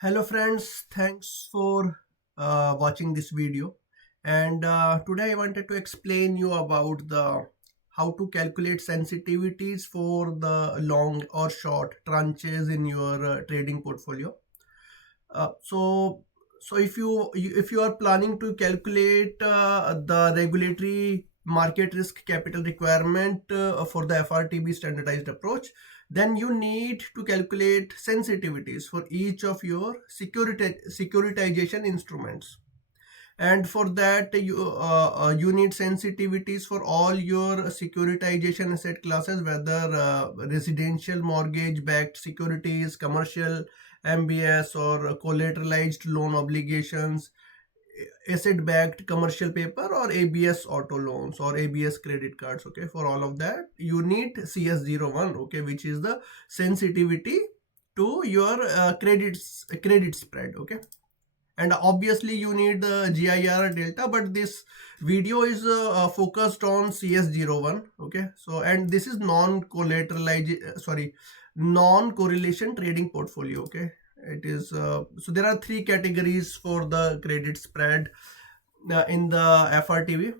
Hello friends, thanks for watching this video. And today I wanted to explain you about the how to calculate sensitivities for the long or short tranches in your trading portfolio. Uh, so so if you are planning to calculate the regulatory market risk capital requirement for the FRTB standardized approach, then you need to calculate sensitivities for each of your securitization instruments. And for that you need sensitivities for all your securitization asset classes, whether residential mortgage backed securities, commercial MBS, or collateralized loan obligations, asset backed commercial paper, or ABS auto loans or ABS credit cards. Okay, for all of that you need CS01, okay, which is the sensitivity to your credit spread. Okay, and obviously you need the GIR delta, but this video is focused on CS01. Okay, so and this is non-correlation trading portfolio. Okay, it is so there are three categories for the credit spread in the FRTB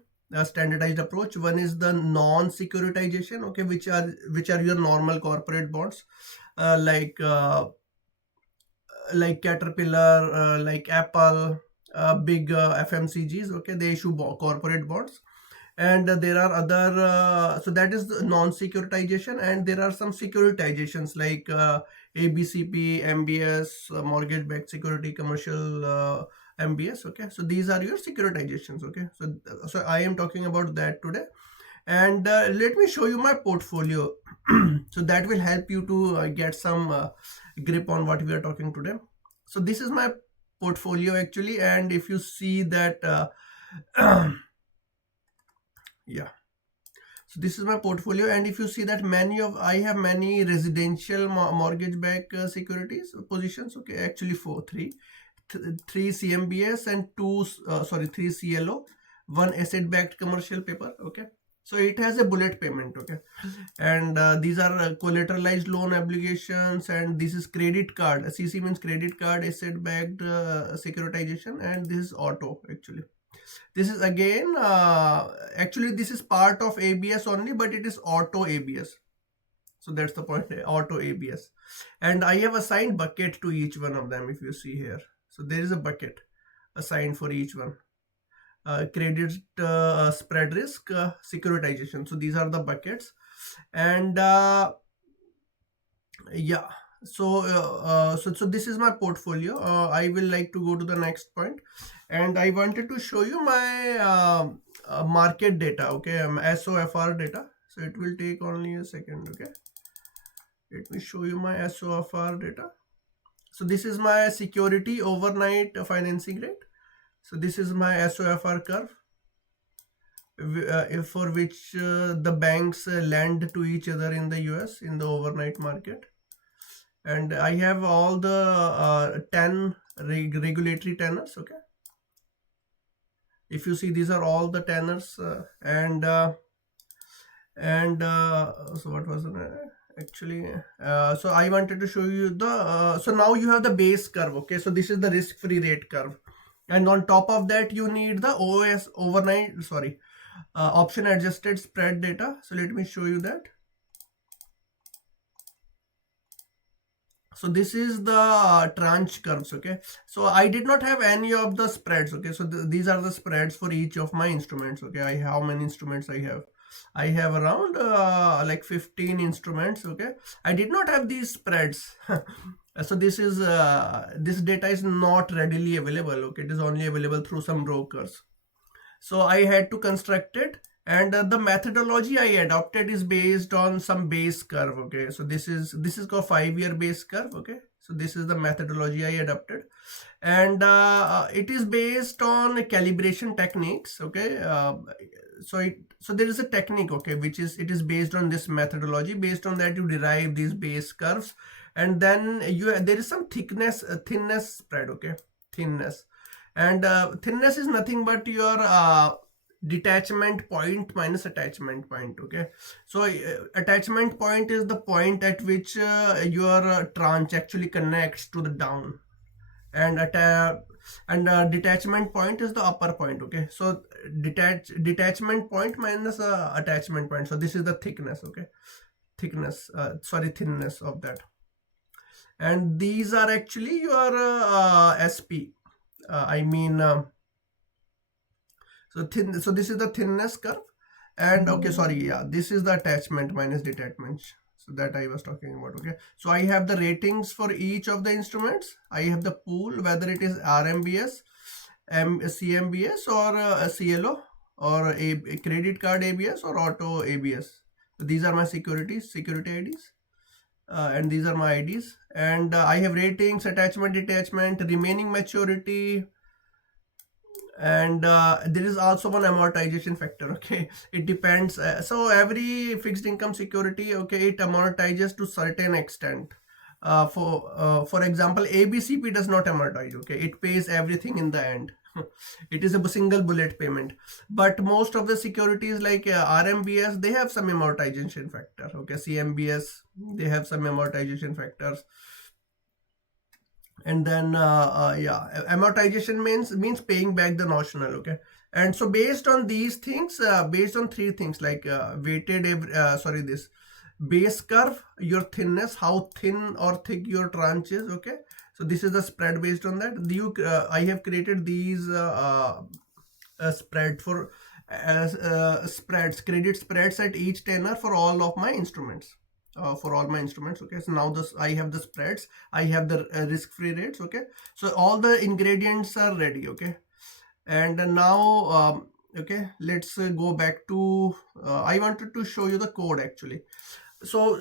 standardized approach. One is the non-securitization, okay, which are your normal corporate bonds, uh, like uh, like Caterpillar, like Apple, big FMCGs. Okay, they issue corporate bonds, and there are other. So that is the non-securitization, and there are some securitizations like ABCP, MBS, mortgage-backed security, commercial MBS. Okay, so these are your securitizations. Okay, so I am talking about that today, and let me show you my portfolio. So that will help you to get some grip on what we are talking today. So this is my portfolio actually, and if you see that yeah, so this is my portfolio, and if you see that I have many residential mortgage backed securities positions. Okay, actually three CMBS and three CLO, one asset backed commercial paper. Okay, so it has a bullet payment. Okay, and these are collateralized loan obligations, and this is credit card. CC means credit card asset backed securitization, and this is auto. Actually, this is again actually this is part of ABS only, but it is auto ABS. So that's the point, auto ABS. And I have assigned bucket to each one of them. If you see here, so there is a bucket assigned for each one. Credit spread risk, securitization. So these are the buckets. And yeah, so this is my portfolio. I will like to go to the next point, and I wanted to show you my market data. Okay, SOFR data. So it will take only a second. Okay, let me show you my SOFR data. So this is my security overnight financing rate. So this is my SOFR curve, for which the banks lend to each other in the US in the overnight market. And I have all the 10 regulatory tenors. Okay, if you see, these are all the tenors, so what was it? Actually, so I wanted to show you the so now you have the base curve. Okay, so this is the risk-free rate curve, and on top of that you need the OS overnight, sorry, option adjusted spread data. So let me show you that. So this is the tranche curves. Okay, so I did not have any of the spreads. Okay, so these are the spreads for each of my instruments. Okay, how many instruments I have around like 15 instruments. Okay, I did not have these spreads. So this data is not readily available. Okay, it is only available through some brokers. So I had to construct it, and the methodology I adopted is based on some base curve. Okay, so this is called 5-year base curve. Okay, so this is the methodology I adopted, and it is based on calibration techniques. Okay, so there is a technique, okay, which is it is based on this methodology. Based on that you derive these base curves, and then there is some thinness spread. Okay, thinness, and thinness is nothing but your detachment point minus attachment point. Okay, so attachment point is the point at which your tranche actually connects to the down. and detachment point is the upper point. Okay, so detachment point minus attachment point, so this is the thickness. Okay, thickness thinness of that, and these are actually your SP, I mean so this is the thinness curve. And okay, sorry, yeah, this is the attachment minus detachment, so that I was talking about. Okay, so I have the ratings for each of the instruments. I have the pool, whether it is RMBS, CMBS, or a CLO, or a credit card ABS, or auto ABS. So these are my security IDs, and these are my IDs. And I have ratings, attachment, detachment, remaining maturity, and there is also one amortization factor. Okay, it depends. So every fixed income security, okay, it amortizes to certain extent. For example, ABCP does not amortize. Okay, it pays everything in the end. It is a single bullet payment. But most of the securities like RMBS, they have some amortization factor. Okay, CMBS, they have some amortization factors. And then yeah, amortization means paying back the notional. Okay, and so based on these things, based on three things like weighted this base curve, your thinness, how thin or thick your tranche is. Okay, so this is the spread. Based on that, I have created these spread for credit spreads at each tenor for all of my instruments. Okay, so now I have the spreads, I have the risk-free rates. Okay, so all the ingredients are ready. Okay, and now okay, let's go back to I wanted to show you the code actually. So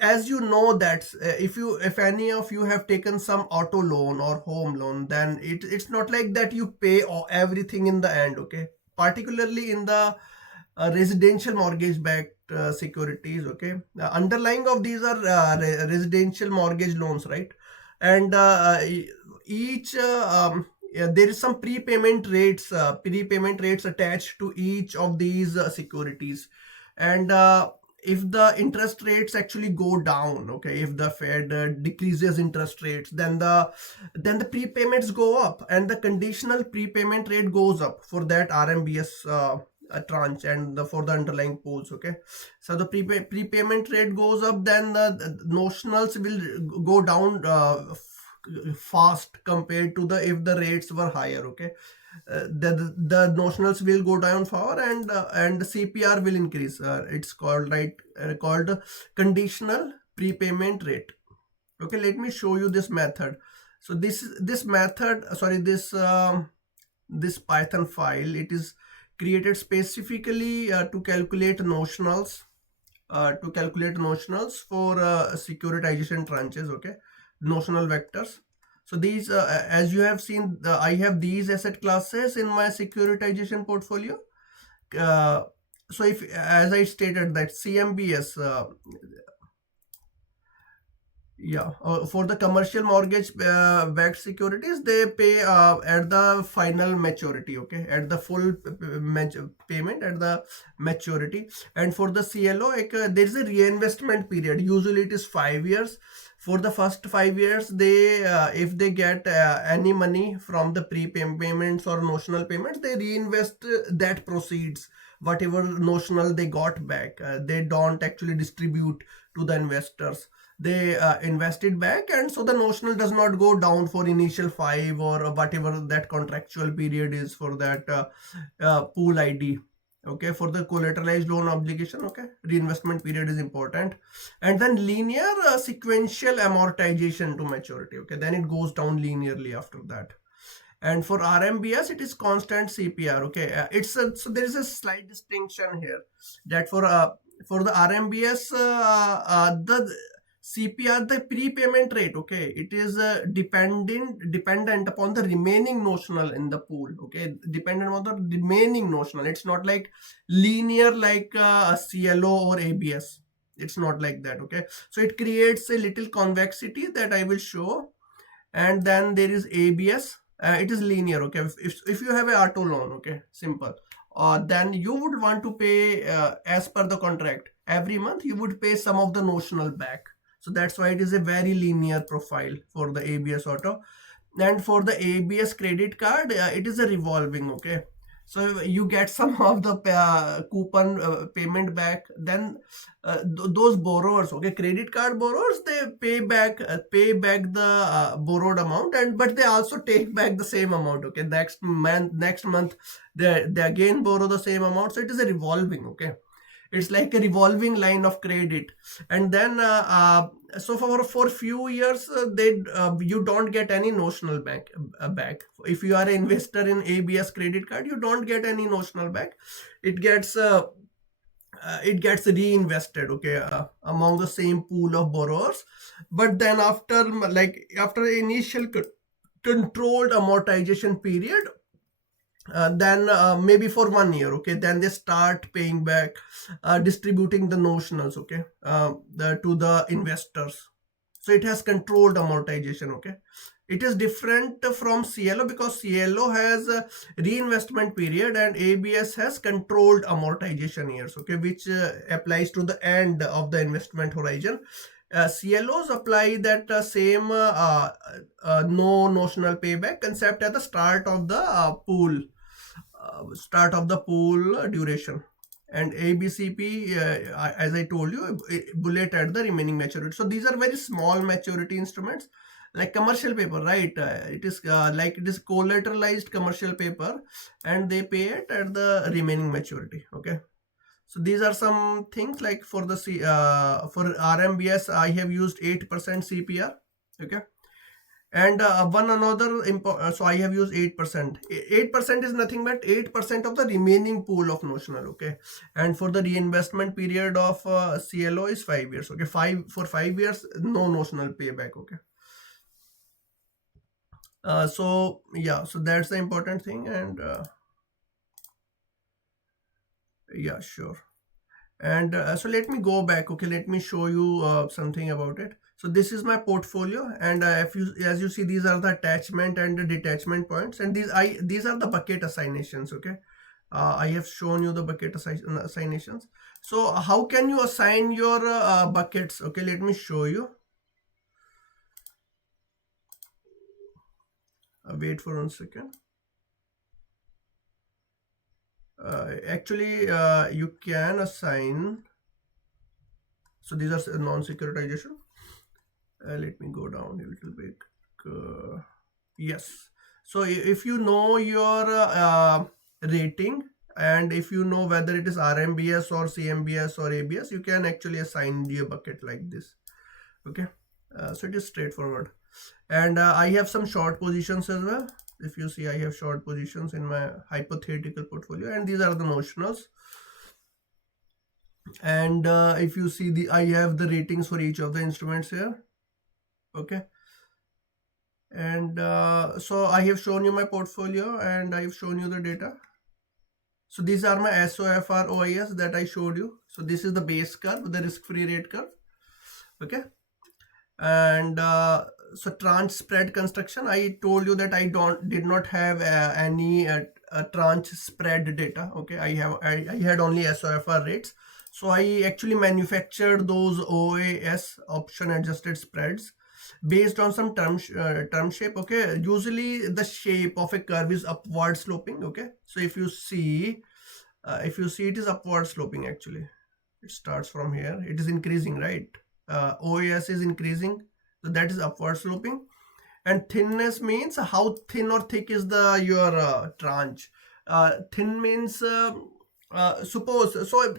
as you know that if any of you have taken some auto loan or home loan, then it's not like that you pay everything in the end. Okay, particularly in the residential mortgage backed securities. Okay, underlying of these are residential mortgage loans, right? And each yeah, there is some prepayment rates attached to each of these securities. And if the interest rates actually go down, okay, if the Fed decreases interest rates, then the prepayments go up, and the conditional prepayment rate goes up for that RMBS a tranche and for the underlying pools. Okay, so the prepayment rate goes up, then the notionals will go down fast compared to the if the rates were higher. Okay, the notionals will go down far, and the CPR will increase. It's called called conditional prepayment rate. Okay, let me show you this method. So this method, this Python file, it is created specifically to calculate notionals for securitization tranches. Okay, notional vectors. So these as you have seen, I have these asset classes in my securitization portfolio. So if, as I stated, that CMBS, yeah, for the commercial mortgage backed securities, they pay at the final maturity. Okay, at the full payment at the maturity. And for the CLO, like, there is a reinvestment period. Usually it is 5 years. For the first 5 years, they if they get any money from the prepayments or notional payments, they reinvest that proceeds, whatever notional they got back. They don't actually distribute to the investors, they invest it back. And so the notional does not go down for initial 5 or whatever that contractual period is for that pool ID. Okay, for the collateralized loan obligation. Okay, reinvestment period is important. And then linear sequential amortization to maturity. Okay, then it goes down linearly after that. And for RMBS, it is constant CPR. Okay, so there is a slight distinction here, that for the RMBS, the CPR, the prepayment rate, okay, it is dependent upon the remaining notional in the pool. Okay, dependent on the remaining notional. It's not like linear like a CLO or ABS. It's not like that. Okay, so it creates a little convexity that I will show. And then there is ABS. It is linear. Okay, if you have a auto loan, okay, simple, then you would want to pay as per the contract. Every month you would pay some of the notional back. So that's why it is a very linear profile for the ABS auto. And for the ABS credit card, it is a revolving, okay. So you get some of the coupon payment back. Then those borrowers, okay, credit card borrowers, they pay back the borrowed amount, and but they also take back the same amount, okay. Next month they again borrow the same amount. So it is a revolving, okay. It's like a revolving line of credit. And then so for few years they you don't get any notional back. If you are an investor in ABS credit card, you don't get any notional back. It gets reinvested, okay, among the same pool of borrowers. But then after the initial controlled amortization period, then maybe for 1 year, okay, then they start paying back, distributing the notionals, okay, to the investors. So it has controlled amortization, okay. It is different from CLO, because CLO has a reinvestment period and ABS has controlled amortization years, okay, which applies to the end of the investment horizon. CLOs apply that same no notional payback concept at the start of the pool duration. And ABCP, as I told you, bullet at the remaining maturity. So these are very small maturity instruments, like commercial paper, right? It is collateralized commercial paper, and they pay it at the remaining maturity, okay. So these are some things, like for the for RMBS, I have used 8% CPR, okay. And so I have used 8%. 8% is nothing but 8% of the remaining pool of notional, okay. And for the reinvestment period of CLO is 5 years, okay. For 5 years, no notional payback, okay. So yeah, so that's the important thing. And yeah, sure. And so let me go back, okay. Let me show you something about it. So this is my portfolio, and as you see, these are the attachment and the detachment points, and these are the bucket assignations, okay. I have shown you the bucket assignations. So how can you assign your buckets? Okay, let me show you. Wait for 1 second. Actually, you can assign. So these are non-securitization. Let me go down a little bit. Yes. So if you know your rating, and if you know whether it is RMBS or CMBS or ABS, you can actually assign your bucket like this, okay. So it is straightforward. And I have some short positions as well. If you see, I have short positions in my hypothetical portfolio, and these are the notionals. And if you see, I have the ratings for each of the instruments here, okay. And so I have shown you my portfolio, and I have shown you the data. So these are my SOFR OIS that I showed you. So this is the base curve, the risk-free rate curve, okay. And so tranche spread construction, I told you that I did not have any tranche spread data, okay. I had only SOFR rates. So I actually manufactured those OAS, option adjusted spreads, based on some term shape, okay. Usually the shape of a curve is upward sloping, okay. So if you see it is upward sloping. Actually, it starts from here, it is increasing, right? OAS is increasing, so that is upward sloping. And thinness means how thin or thick is your tranche. Thin means suppose so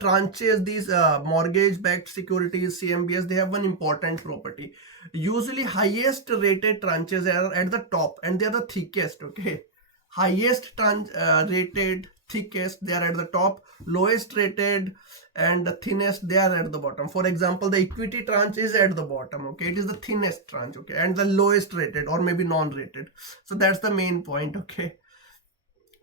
tranches, these mortgage backed securities, CMBS, they have one important property. Usually highest rated tranches are at the top, and they are the thickest, okay. Highest tranche rated, thickest, they are at the top. Lowest rated and the thinnest, they are at the bottom. For example, the equity tranche is at the bottom, okay. It is the thinnest tranche, okay, and the lowest rated, or maybe non-rated. So that's the main point, okay.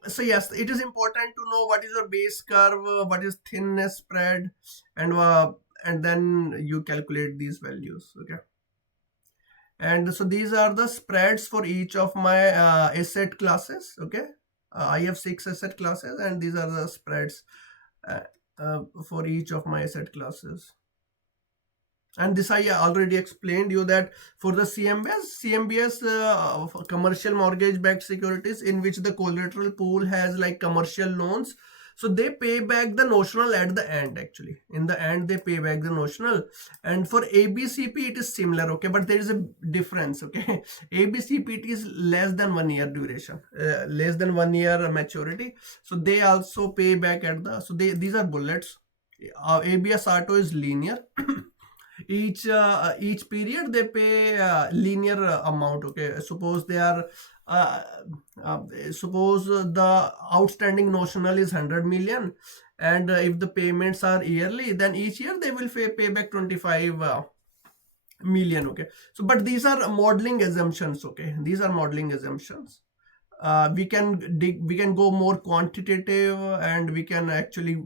So yes, it is important to know what is your base curve, what is thinness spread, and then you calculate these values, okay. And so these are the spreads for each of my asset classes, okay. I have 6 asset classes, and these are the spreads for each of my asset classes. And this I already explained you that for the CMBS commercial mortgage backed securities in which the collateral pool has like commercial loans, so they pay back the notional at the end. Actually in the end they pay back the notional. And for ABCP it is similar, okay, but there is a difference, okay. ABCP it is less than 1 year duration, less than 1 year maturity, so they also pay back at the, so these are bullets. ABS auto is linear. Each period they pay linear amount, okay. Suppose they are uh, uh, suppose the outstanding notional is 100 million, and if the payments are yearly, then each year they will pay back 25 million, okay. So but these are modeling assumptions, okay, these are modeling assumptions. We can go more quantitative, and we can actually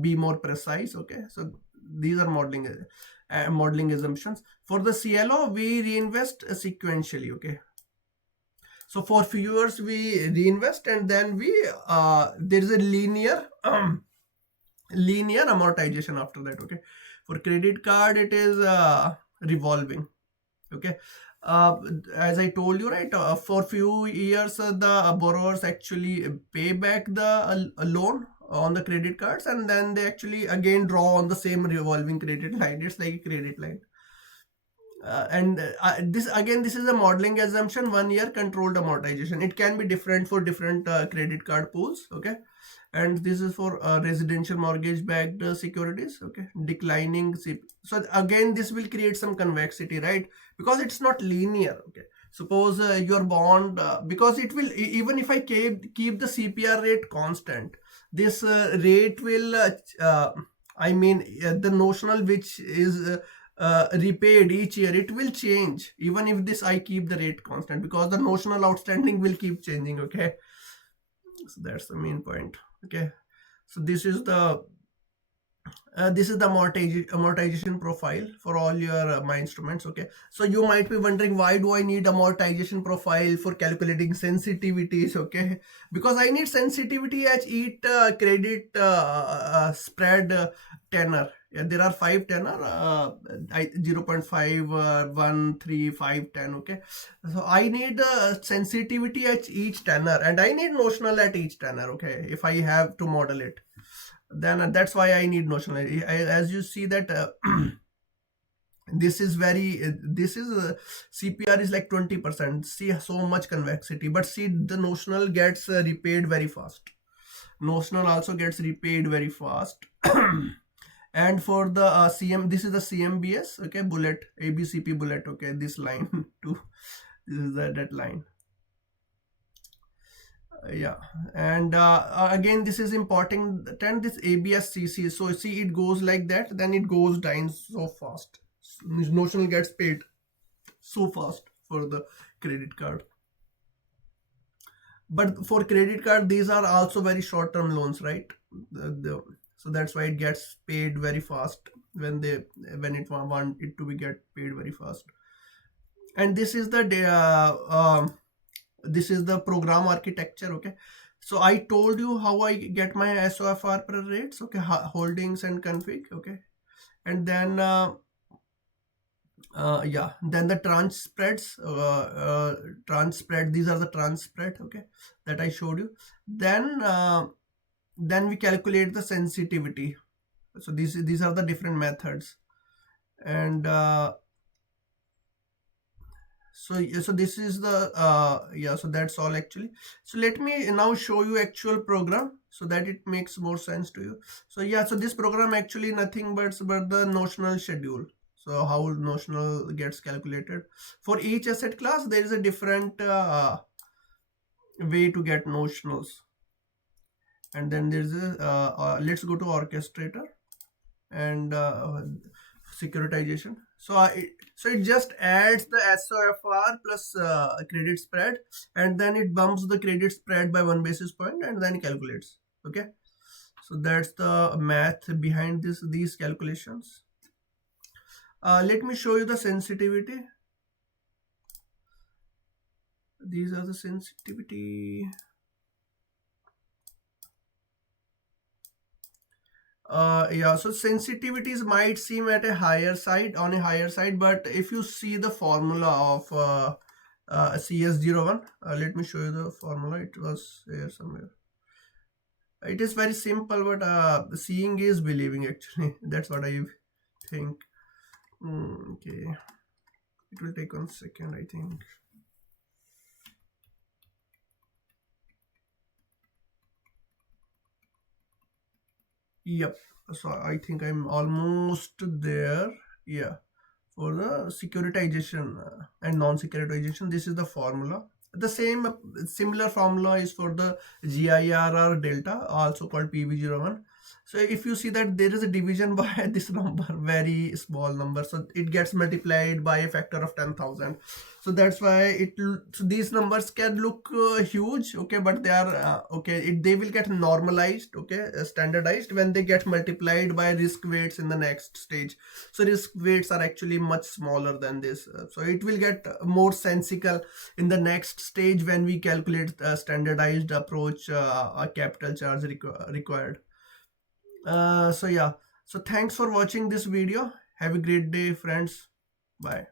be more precise, okay. So these are modeling assumptions. For the CLO we reinvest sequentially, okay. So for few years we reinvest, and then we there is a linear amortization after that, okay. For credit card it is revolving, okay. uh, as I told you, right, for few years the borrowers actually pay back the loan on the credit cards, and then they actually again draw on the same revolving credit line. It's like a credit line. And this again, this is a modeling assumption, 1 year controlled amortization. It can be different for different credit card pools, okay. And this is for residential mortgage backed securities, okay, declining so again this will create some convexity, right, because it's not linear, okay. Suppose your bond, because it will even if I keep the CPR rate constant, this rate will I mean the notional which is repaid each year, it will change even if this I keep the rate constant, because the notional outstanding will keep changing, okay. So that's the main point, okay. So this is the amortization profile for all your my instruments, okay. So you might be wondering, why do I need amortization profile for calculating sensitivities, okay. Because I need sensitivity at each credit spread tenor. Yeah, there are 5 tenor, 0.5, 1, 3, 5, 10, okay. So I need sensitivity at each tenor, and I need notional at each tenor, okay, if I have to model it. Then that's why I need notional. As you see that this is very this is CPR is like 20%. See so much convexity, but see the notional gets repaid very fast. Notional also gets repaid very fast. And for the this is the CMBS, okay, bullet, ABCP bullet, okay, this line too. This is that line. Yeah. And again this is important, this ABSCC, so see it goes like that, then it goes down so fast. Notional gets paid so fast for the credit card. But for credit card these are also very short term loans, right. So that's why it gets paid very fast when it want it to be get paid very fast. And this is the program architecture, okay. So I told you how I get my SOFR per rates, okay, holdings and config, okay. And then yeah, then the tranche spreads, tranche spread, these are the tranche spread, okay, that I showed you. Then we calculate the sensitivity. So these are the different methods. And so this is the yeah, so that's all actually. So let me now show you actual program so that it makes more sense to you. So yeah, so this program actually nothing but the notional schedule. So how notional gets calculated for each asset class, there is a different way to get notionals. And then there's a let's go to orchestrator and securitization. So it just adds the SOFR plus credit spread, and then it bumps the credit spread by 1 basis point, and then it calculates, okay. So that's the math behind these calculations. Let me show you the sensitivity. These are the sensitivity. Yeah, so sensitivities might seem at a higher side, on a higher side, but if you see the formula of CS01, let me show you the formula. It was here somewhere. It is very simple, but seeing is believing actually. That's what I think. Okay, it will take 1 second, I think. Yep. So I think I'm almost there. Yeah. For the securitization and non-securitization, this is the formula. The similar formula is for the GIRR delta, also called PV01. So if you see that there is a division by this number, very small number, so it gets multiplied by a factor of 10,000. So that's why so these numbers can look huge, okay, but they are okay, they will get normalized, okay, standardized when they get multiplied by risk weights in the next stage. So risk weights are actually much smaller than this, so it will get more sensical in the next stage when we calculate a standardized approach, a capital charge required. So yeah, so thanks for watching this video. Have a great day, friends. Bye.